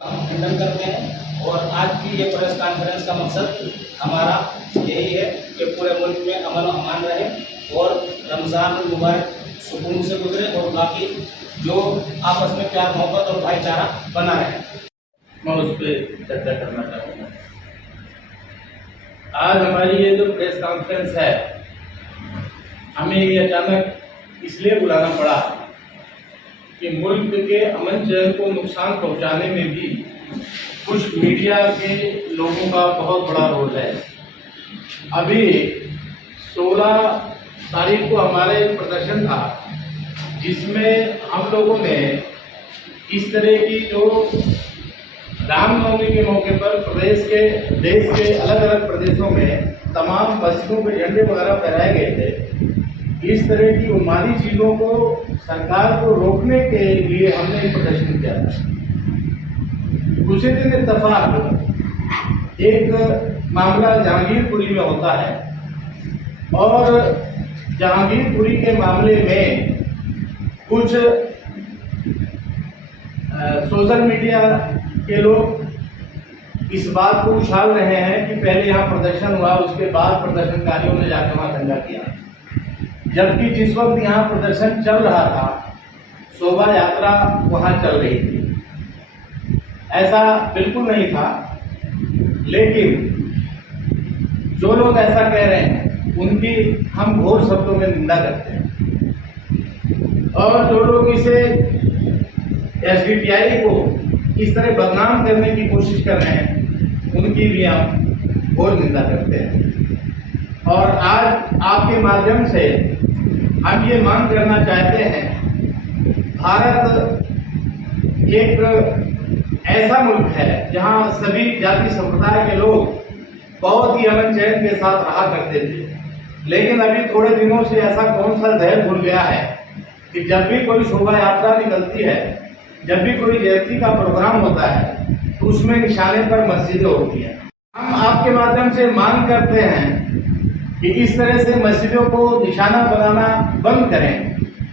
हम खंडन करते हैं और आज की ये प्रेस कॉन्फ्रेंस का मकसद हमारा यही है कि पूरे मुल्क में अमन और अमान रहे और रमज़ान मुबारक सुकून से गुजरे और बाकी जो आपस में प्यार मोहब्बत और भाईचारा बना रहे। मैं उस पर चर्चा करना चाहूँगा। आज हमारी ये जो प्रेस कॉन्फ्रेंस है, हमें ये अचानक इसलिए बुलाना पड़ा कि मुल्क के अमन चैन को नुकसान पहुंचाने में भी कुछ मीडिया के लोगों का बहुत बड़ा रोल है। अभी 16 तारीख को हमारा एक प्रदर्शन था जिसमें हम लोगों ने इस तरह की जो रामनवमी के मौके पर देश के अलग अलग प्रदेशों में तमाम मस्जिदों पे झंडे वगैरह फहराए गए थे। इस तरह की उन्मादी चीज़ों को सरकार को रोकने के लिए हमने एक प्रदर्शन किया था। उसी दिन इत्तफाक एक मामला जहांगीरपुरी में होता है और जहांगीरपुरी के मामले में कुछ सोशल मीडिया के लोग इस बात को उछाल रहे हैं कि पहले यहाँ प्रदर्शन हुआ, उसके बाद प्रदर्शनकारियों ने जाकर वहाँ दंगा किया, जबकि जिस वक्त यहाँ प्रदर्शन चल रहा था शोभा यात्रा वहाँ चल रही थी। ऐसा बिल्कुल नहीं था, लेकिन जो लोग ऐसा कह रहे हैं उनकी हम घोर शब्दों में निंदा करते हैं और जो लोग इसे एसडीपीआई को इस तरह बदनाम करने की कोशिश कर रहे हैं उनकी भी हम घोर निंदा करते हैं। और आज आपके माध्यम से हम ये मांग करना चाहते हैं, भारत एक ऐसा मुल्क है जहां सभी जाति संप्रदाय के लोग बहुत ही अमन चैन के साथ रहा करते थे, लेकिन अभी थोड़े दिनों से ऐसा कौन सा जहर घुल गया है कि जब भी कोई शोभा यात्रा निकलती है, जब भी कोई जयंती का प्रोग्राम होता है तो उसमें निशाने पर मस्जिदें होती हैं। हम आपके माध्यम से मांग करते हैं कि इस तरह से मस्जिदों को निशाना बनाना बंद करें।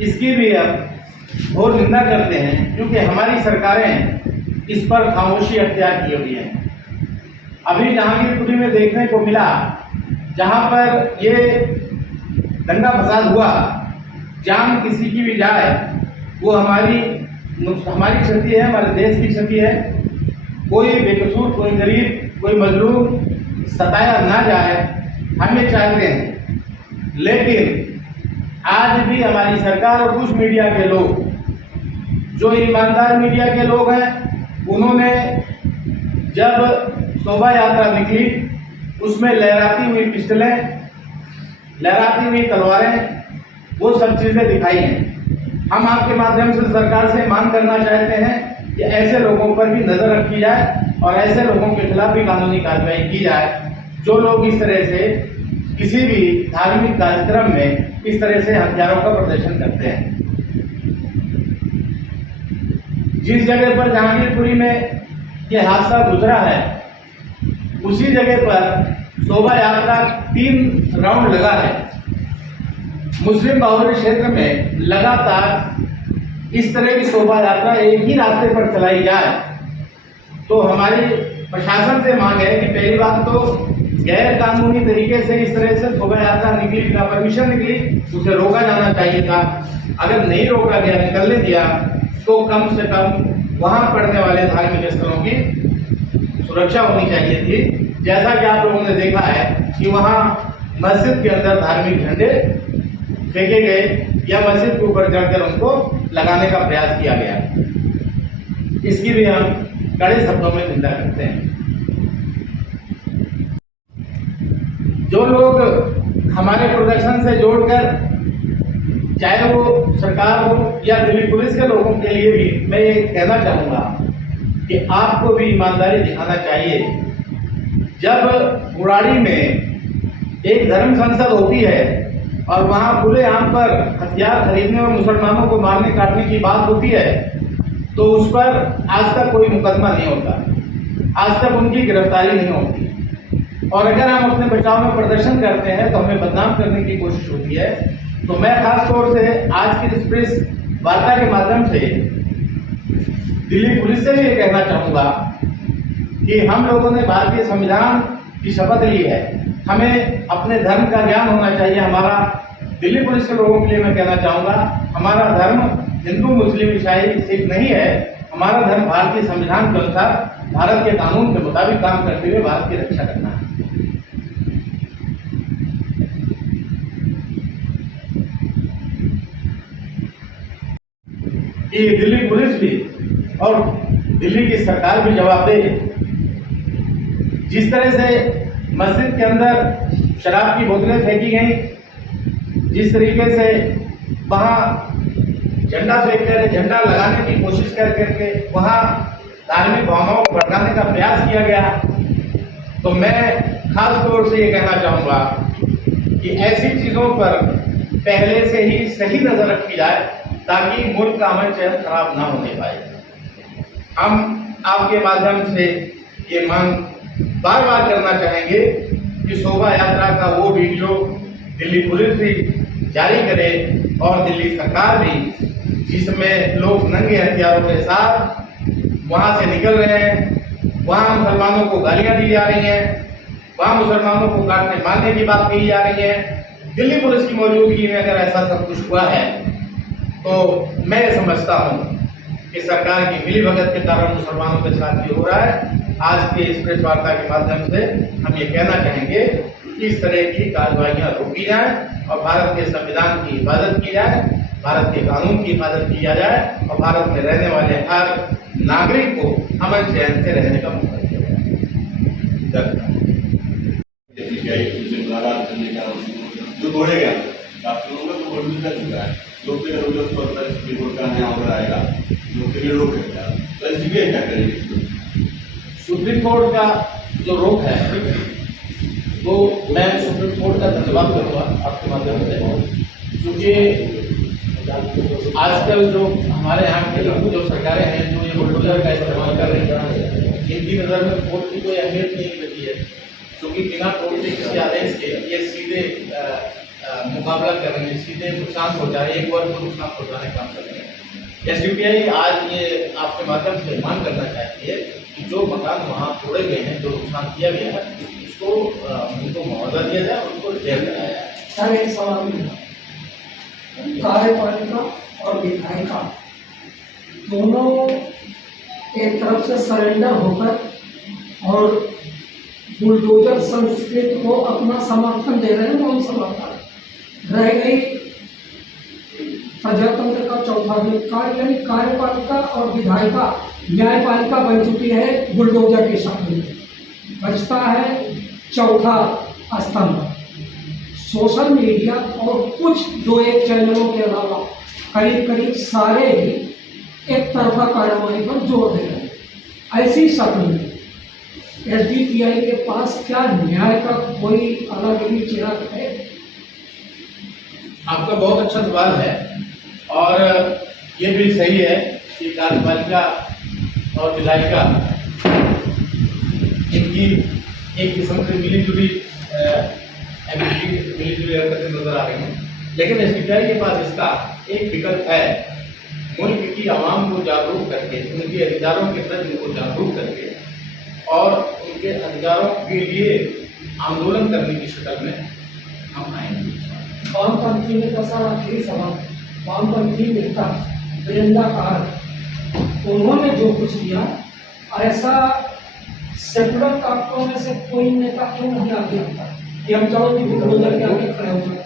इसकी भी हम घोर निंदा करते हैं क्योंकि हमारी सरकारें इस पर खामोशी अख्तियार की हुई है। अभी जहांगीरपुरी में देखने को मिला जहां पर ये दंगा फसाद हुआ, जान किसी की भी जाए वो हमारी क्षति है, हमारे देश की क्षति है। कोई बेकसूर, कोई गरीब, कोई मजलूम सताया ना जाए, हम ये चाहते हैं। लेकिन आज भी हमारी सरकार और कुछ मीडिया के लोग, जो ईमानदार मीडिया के लोग हैं, उन्होंने जब शोभा यात्रा निकली उसमें लहराती हुई पिस्टलें, लहराती हुई तलवारें, वो सब चीज़ें दिखाई हैं। हम आपके माध्यम से सरकार से मांग करना चाहते हैं कि ऐसे लोगों पर भी नज़र रखी जाए और ऐसे लोगों के खिलाफ भी कानूनी कार्रवाई की जाए जो लोग इस तरह से किसी भी धार्मिक कार्यक्रम में इस तरह से हथियारों का प्रदर्शन करते हैं। जिस जगह पर जहांगीरपुरी में ये हादसा गुजरा है उसी जगह पर शोभा यात्रा 3 राउंड लगा है। मुस्लिम बाहुल्य क्षेत्र में लगातार इस तरह की शोभा यात्रा एक ही रास्ते पर चलाई जाए तो हमारी प्रशासन से मांग है कि पहली बात तो गैर कानूनी तरीके से इस तरह से शोभा यात्रा निकली, बिना परमिशन निकली, उसे रोका जाना चाहिए था। अगर नहीं रोका गया, निकलने दिया, तो कम से कम वहां पड़ने वाले धार्मिक स्थलों की सुरक्षा होनी चाहिए थी। जैसा कि आप लोगों ने देखा है कि वहां मस्जिद के अंदर धार्मिक झंडे फेंके गए या मस्जिद के ऊपर चढ़कर उनको लगाने का प्रयास किया गया। इसकी भी हम कड़े शब्दों में निंदा करते हैं। जो लोग हमारे प्रदर्शन से जोड़कर, चाहे वो सरकार हो या दिल्ली पुलिस के लोगों के लिए भी मैं ये कहना चाहूँगा कि आपको भी ईमानदारी दिखाना चाहिए। जब बुराड़ी में एक धर्म संसद होती है और वहाँ खुलेआम पर हथियार खरीदने और मुसलमानों को मारने काटने की बात होती है तो उस पर आज तक कोई मुकदमा नहीं होता, आज तक उनकी गिरफ्तारी नहीं होती। और अगर हम अपने बचाव में प्रदर्शन करते हैं तो हमें बदनाम करने की कोशिश होती है। तो मैं खास तौर से आज की इस प्रेस वार्ता के माध्यम से दिल्ली पुलिस से भी ये कहना चाहूँगा कि हम लोगों ने भारतीय संविधान की शपथ ली है, हमें अपने धर्म का ज्ञान होना चाहिए। हमारा दिल्ली पुलिस के लोगों के लिए मैं कहना चाहूँगा, हमारा धर्म हिंदू मुस्लिम ईसाई सिख नहीं है। हमारा धर्म भारतीय संविधान के अनुसार भारत के कानून के मुताबिक काम करते हुए भारत की रक्षा करना है। कि दिल्ली पुलिस भी और दिल्ली की सरकार भी जवाबदेह। जिस तरह से मस्जिद के अंदर शराब की बोतलें फेंकी गई, जिस तरीके से वहाँ झंडा फेंक कर झंडा लगाने की कोशिश कर करके वहाँ धार्मिक भावनाओं को भड़काने का प्रयास किया गया, तो मैं खास तौर से ये कहना चाहूँगा कि ऐसी चीज़ों पर पहले से ही सही नज़र रखी जाए ताकि मुल्क का अमन चैन खराब ना होने पाए। हम आपके माध्यम से ये मांग बार बार करना चाहेंगे कि शोभा यात्रा का वो वीडियो दिल्ली पुलिस भी जारी करे और दिल्ली सरकार भी, जिसमें लोग नंगे हथियारों के साथ वहाँ से निकल रहे हैं, वहाँ मुसलमानों को गालियाँ दी जा रही हैं, वहाँ मुसलमानों को काटने मारने की बात कही जा रही है। दिल्ली पुलिस की मौजूदगी में अगर ऐसा सब कुछ हुआ है तो मैं समझता हूँ कि सरकार की मिलीभगत के कारण मुसलमानों के साथ ये हो रहा है। आज के इस प्रेस वार्ता के माध्यम से हम ये कहना चाहेंगे कि इस तरह की कार्रवाइयाँ रोकी जाए और भारत के संविधान की हिफाजत की जाए, भारत के कानून की हिफाजत किया जाए और भारत में रहने वाले हर नागरिक को अमन चैन से रहने का मौका दिया जाए। जो बोलेगा आप लोगों का तो बोल भी कर चुका है, लोग के रोज पर सुप्रीम कोर्ट का नया ऑर्डर आएगा, लोग के लिए रोक है, तो एसडीपीआई क्या करेगी? सुप्रीम कोर्ट का जो रोक है वो मैं सुप्रीम कोर्ट का धन्यवाद करूँगा आपके माध्यम से, क्योंकि आजकल जो हमारे यहाँ के जो सरकारें हैं जो ये बुलडोजर का इस्तेमाल कर रही हैं, इनकी नज़र में कोर्ट की कोई अहमियत नहीं रहती है, क्योंकि बिना कोर्ट के किसी आदेश के ये सीधे मुकाबला कर रहे हैं, सीधे नुकसान पहुँचा रहे हैं, एक वर्ग को नुकसान पहुँचाने का काम कर रहे हैं। एसडीपीआई आज ये आपके माध्यम से मांग करना चाहती है कि जो मकान वहाँ तोड़े गए हैं, जो नुकसान किया गया है, उसको उनको मुआवजा दिया जाए और उसको रिपेयर कराया जाए। सर एक सवाल कार्यपालिका और विधायिका दोनों एक तरफ से सरेंडर होकर और बुलडोजर संस्कृति को अपना समर्थन दे रहे हैं, उन समर्थन रह गई प्रजातंत्र का चौथा अधिकार, यानी कार्यपालिका और विधायिका न्यायपालिका बन चुकी है बुलडोजर के शब्द में। बचता है चौथा स्तंभ, सोशल मीडिया और कुछ दो एक चैनलों के अलावा करीब करीब सारे ही एक तरफा कार्रवाई पर जोर दे रहे हैं। ऐसी शक्ल में एसडीपीआई के पास क्या न्याय का कोई अलग ही चिराग है? आपका बहुत अच्छा सवाल है और ये भी सही है कि कार्यपालिका और विधायिका इनकी एक किस्म से मिलीजुली मिलीजुली हरकतें नजर आ रही हैं, लेकिन एसडीपीआई के पास इसका एक विकल्प है। मुल्क की आवाम को जागरूक करके, उनके अधिकारों के प्रति उनको जागरूक करके और उनके अधिकारों के लिए आंदोलन करने की शक्ल में हम आएंगे। वामपंथी ने का सारा आखिरी सवाल, वामपंथी नेता वृंदा कार उन्होंने जो कुछ किया, ऐसा सेकुलर ताकतों में से कोई नेता क्यों नहीं आगे आता कि हम चलो कि बुलडोजर के आगे खड़े हो जाते?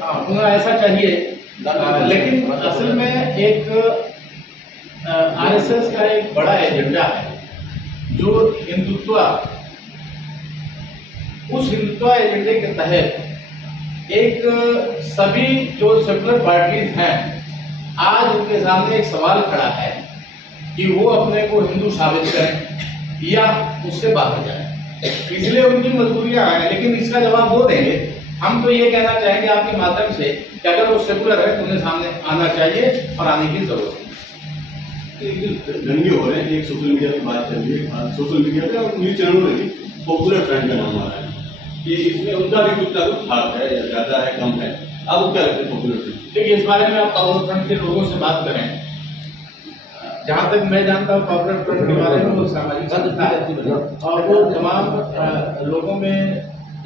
हाँ, उन्हें ऐसा चाहिए, लेकिन असल में एक आरएसएस का एक बड़ा एजेंडा है जो हिंदुत्व, उस हिंदुत्व एजेंडे के तहत एक सभी जो सेकुलर पार्टीज हैं आज उनके सामने एक सवाल खड़ा है कि वो अपने को हिंदू साबित करें या उससे बाहर जाए। इसलिए उनकी मजबूरियां हैं, लेकिन इसका जवाब वो देंगे। हम तो ये कहना चाहेंगे आपके माध्यम से कि अगर वो सेकुलर है तो उन्हें सामने आना चाहिए और आने की जरूरत है। दंगे हो रहे हैं, एक सोशल मीडिया की बात चल रही है, सोशल मीडिया पे और न्यूज चैनलों में भी पॉपुलर फ्रेंड का नाम आ रहा है कि इसमें उनका भी कुछ ना कुछ हाथ है या ज्यादा है कम है, आप क्या लगते हैं पॉपुलर फ्रेंड? देखिए, इस बारे में आप पॉपुलर फ्रंट के लोगों से बात करें जहाँ तक मैं जानता हूँ पॉपुलर फ्रंट के बारे में वो सामाजिक संस्था है और वो तमाम लोगों में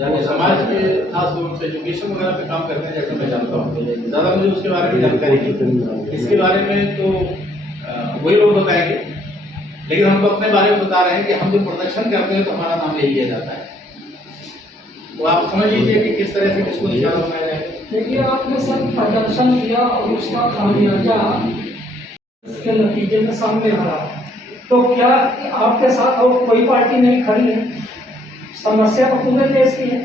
वो समाज के खास तौर से एजुकेशन वगैरह पे काम करते हैं, जैसे मैं जानता हूँ। ज़्यादा मुझे उसके बारे में जानकारी नहीं, इसके बारे में तो वही लोग बताएंगे, लेकिन हम तो अपने बारे में बता रहे हैं कि हम जो प्रदर्शन करते हैं तो हमारा नाम ले लिया जाता है। तो आप समझ लीजिए कि किस तरह से किसको निशाना बनाया जाएगा। देखिए, आपने सब प्रदर्शन किया और उसका खामियाजा के नतीजे में सामने आ रहा है, तो क्या आपके साथ और कोई पार्टी नहीं खड़ी है? समस्या तो पूरे देश की है।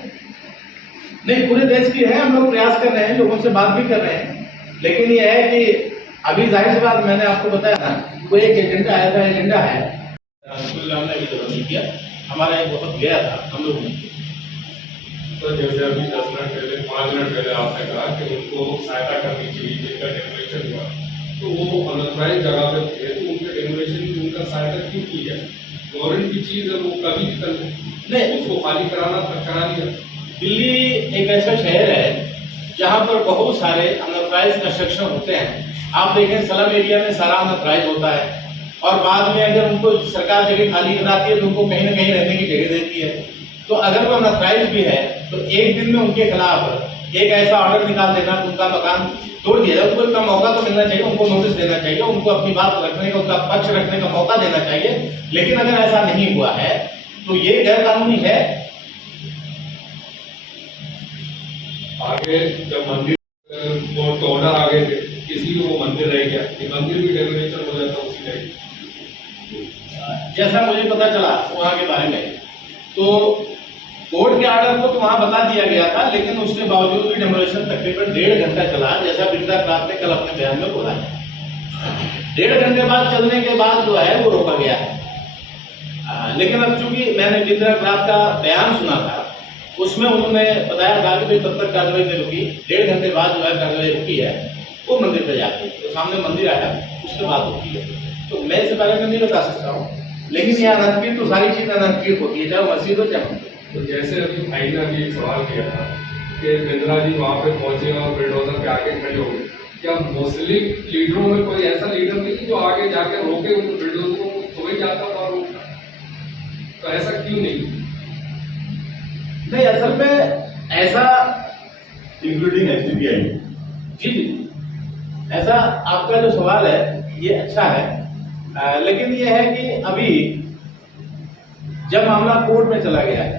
नहीं, पूरे देश की है, हम लोग प्रयास कर रहे हैं, लोगों से बात भी कर रहे हैं, लेकिन ये है कि अभी जाहिर सी बात मैंने आपको बताया ना, कोई एक एजेंडा आया था, एजेंडा है नहीं किया, हमारा एक वक्त गया था, हम लोग नहीं किया। तो जैसे अभी 10 मिनट पहले 5 मिनट पहले आपने कहा कि उनको सहायता करनी चाहिए जिनका डेमोलेशन हुआ, तो वो अनऑथराइज जगह पे थे, तो उनके डेमोलेशन की उनका सहायता क्यों की है? गवर्नमेंट की चीज़ है, वो कभी भी कर नहीं, उसको खाली कराना करा लिया। दिल्ली एक ऐसा शहर है जहाँ पर बहुत सारे अनऑथराइज कंस्ट्रक्शन होते हैं। आप देखें स्लम एरिया में सारा अनऑथराइज होता है और बाद में अगर उनको सरकार जगह खाली कराती है तो उनको कहीं ना कहीं रहने की जगह देती है। तो अगर वो अनऑथराइज भी है तो एक दिन में उनके खिलाफ एक ऐसा ऑर्डर निकाल देना कि उनका मकान तोड़ दिया जाए, उनको इतना मौका तो मिलना चाहिए, उनको नोटिस देना चाहिए, उनको अपनी बात रखने का, उनका पक्ष रखने का मौका देना चाहिए। लेकिन अगर ऐसा नहीं हुआ है तो ये गैर कानूनी है। आगे जब मंदिर कोर्ट के ऑर्डर आ गए थे, इसलिए वो मंदिर रह गया, ये मंदिर भी डेमोलेशन हो जाता उसी टाइम। जैसा मुझे पता चला वहाँ के बारे में, तो कोर्ट के ऑर्डर को तो वहाँ बता दिया गया था, लेकिन उसके बावजूद भी डेमोलेशन तकरीबन 1.5 घंटा चला, जैसा बिरला क्राफ्ट ने कल अपने बयान में बोला है। 1.5 घंटे बाद चलने के बाद जो है वो रोका गया है। लेकिन अब चूंकि मैंने बिरला क्राफ्ट का बयान सुना था, उसमें उन्होंने बताया था कि भाई तब तक कार्रवाई नहीं रुकी, 1.5 घंटे बाद जो है कार्रवाई रुकी है, वो मंदिर पे जाके तो सामने मंदिर आया, उसके बाद रुकी है। तो मैं इस बारे में नहीं बता सकता हूँ, लेकिन ये अनंतकीर्त तो सारी चीज़ अनंतकीर्त होती है, चाहे मस्जिद हो चाहे मंदिर। तो जैसे अभी भाई ने अभी एक सवाल किया था कि बिंद्रा जी वहाँ पे पहुंचे और बिल्डोजर पे आके खड़े हो गए, क्या मुस्लिम लीडरों में कोई ऐसा लीडर नहीं जो आगे जाके रोके उन बिल्डोजर को, सुबह जाता और रोकता? तो ऐसा क्यों नहीं? नहीं, असल में ऐसा इंक्लूडिंग एसडीपीआई। जी जी, ऐसा आपका जो सवाल है ये अच्छा है, लेकिन ये है कि अभी जब मामला कोर्ट में चला गया है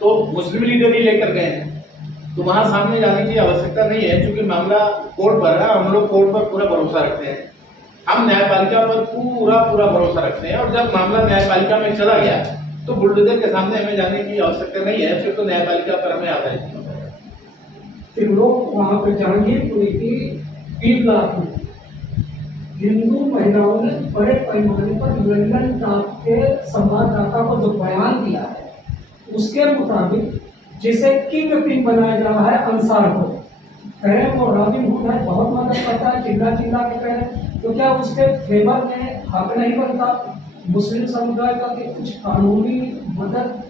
तो मुस्लिम लीडर ही लेकर गए हैं, तो वहां सामने जाने की आवश्यकता नहीं है, क्योंकि मामला कोर्ट पर है। हम लोग कोर्ट पर पूरा भरोसा रखते हैं, हम न्यायपालिका पर पूरा भरोसा रखते हैं, और जब मामला न्यायपालिका में चला गया तो बुलडोजर के सामने हमें जाने की आवश्यकता नहीं है, फिर तो न्यायपालिका पर हमें आधारित होना पड़ेगा। फिर लोग वहाँ पे जहांगीरपुरी की ईदगाह में हिंदू महिलाओं ने बड़े पैमाने पर लंदन टाप के संवाददाता को जो बयान दिया है, उसके मुताबिक जिसे किंग पिन बनाया जा रहा है अंसार को, कह रहे हैं वो रॉबिन हुड है, बहुत मदद करता है, चिल्ला के कह रहे हैं, तो क्या उसके फेवर में हक नहीं बनता मुस्लिम समुदाय का कि कुछ कानूनी मदद?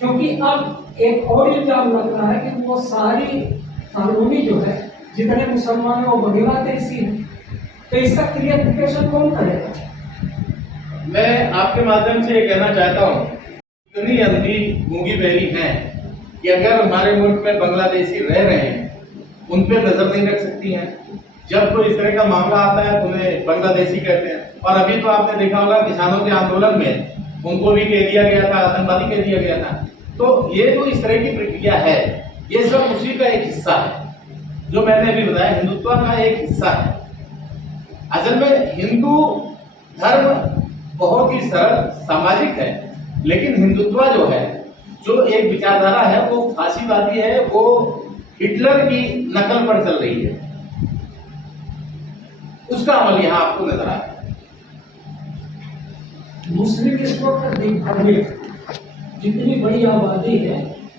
क्योंकि अब एक और इल्जाम लग रहा है कि वो सारी कानूनी जो है जितने मुसलमान हैं वो बांग्लादेशी हैं, तो इसका क्लियरिफिकेशन कौन करेगा? मैं आपके माध्यम से ये कहना चाहता हूँ, इतनी अंधी गूंगी बहरी हैं कि अगर हमारे मुल्क में बांग्लादेशी रह रहे हैं उन पे नजर नहीं रख सकती हैं। जब कोई इस तरह का मामला आता है तो उन्हें बांग्लादेशी कहते हैं, और अभी तो आपने देखा होगा किसानों के आंदोलन में उनको भी कह दिया गया था, आतंकवादी कह दिया गया था। तो ये जो इस तरह की प्रक्रिया है, ये सब उसी का एक हिस्सा है, जो मैंने अभी बताया हिंदुत्व का एक हिस्सा है। असल में हिंदू धर्म बहुत ही सरल सामाजिक है, लेकिन हिंदुत्व जो है, जो एक विचारधारा है, वो फासीवादी है, वो हिटलर की नकल पर चल रही है, उसका अमल यहाँ आपको नजर आया। मुस्लिम इस वक्त भर में जितनी बड़ी आबादी है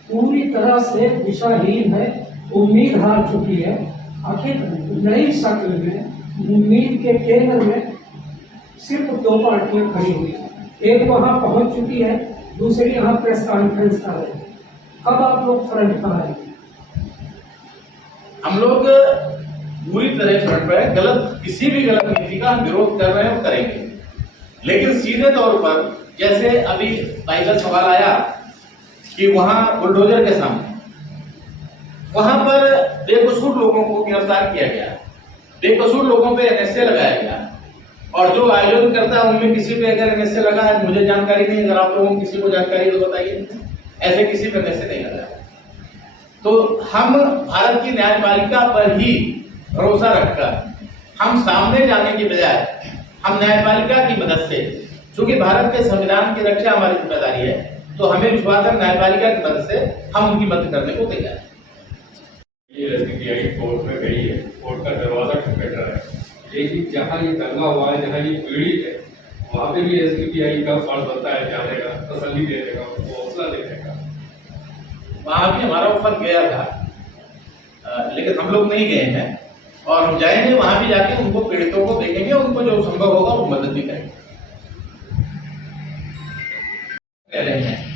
पूरी तरह से दिशाहीन है, उम्मीद हार चुकी है। आखिर नई शक्ल में उम्मीद के केंद्र में सिर्फ 2 पार्टियां खड़ी हुई, एक वहां पहुंच चुकी है, दूसरी यहाँ प्रेस कॉन्फ्रेंस कर रही है। कब आप लोग फ्रंट पर आएंगे? हम लोग पूरी तरह फ्रंट पर है। गलत किसी भी गलत नीति का हम विरोध कर रहे हैं और करेंगे, लेकिन सीधे तौर पर जैसे अभी भाई का सवाल आया कि वहां बुलडोजर के सामने वहां पर बेकसूर लोगों को गिरफ्तार किया गया, बेकसूर लोगों पे एनएसए लगाया गया, और जो आयोजन करता है उनमें किसी पे अगर एनएसए लगा है, मुझे जानकारी नहीं, अगर आप लोगों को किसी को जानकारी है तो बताइए। ऐसे किसी पे एनएसए नहीं लगा। तो हम भारत की न्यायपालिका पर ही भरोसा रखकर हम सामने जाने की बजाय हम न्यायपालिका की मदद से, चूंकि भारत के संविधान की रक्षा हमारी जिम्मेदारी है, तो हमें विश्वास है न्यायपालिका की मदद से हम उनकी मदद करने को तैयार हैं। ये एसडीपीआई कोर्ट में गई है, कोर्ट का दरवाजा खटखट रहा है, लेकिन जहाँ ये दंगा हुआ है, जहाँ ये पीड़ित है, वहाँ पे भी एसडीपीआई का फर्ज बनता है जाने का, तसल्ली देने का, उनको हौसला देने का। वहां भी हमारा वफद गया था, लेकिन हम लोग नहीं गए हैं, और हम जाएंगे वहां भी जाके उनको पीड़ितों को देखेंगे, उनको जो संभव होगा वो मदद भी करेंगे। कह रहे हैं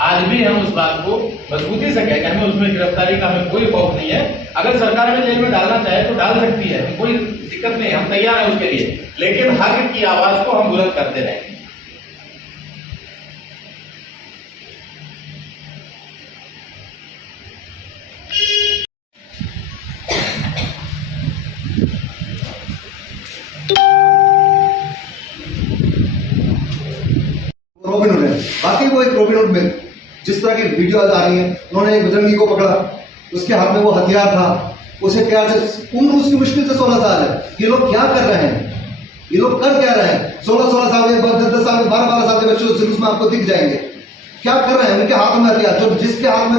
आज भी हम उस बात को मजबूती से कहें कि हमें उसमें गिरफ्तारी का हमें कोई खौफ नहीं है। अगर सरकार में जेल में डालना चाहे तो डाल सकती है, कोई दिक्कत नहीं, हम तैयार हैं उसके लिए, लेकिन हक की आवाज को हम बुलंद करते रहेंगे। रॉबिन हुड है, बाकी वो एक रॉबिन हुड में जिस तरह की वीडियो आ रही है, उन्होंने एक बजरंगी को पकड़ा, उसके हाथ में वो हथियार था, उसे प्यार से, उम्र उसकी मुश्किल से 16 साल है। ये लोग क्या कर रहे हैं, ये लोग कर क्या रहे हैं? 16 साल के 10 साल के 12 साल के बच्चे जुलूस में आपको दिख जाएंगे, क्या कर रहे हैं? उनके हाथ में हथियार, जो जिसके हाथ में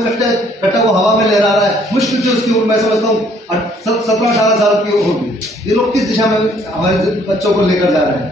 कट्टा वो हवा में लहरा रहा है, मुश्किल से उसकी उम्र मैं समझता हूँ 17-18 साल की होगी। ये लोग किस दिशा में हमारे बच्चों को लेकर जा रहे हैं?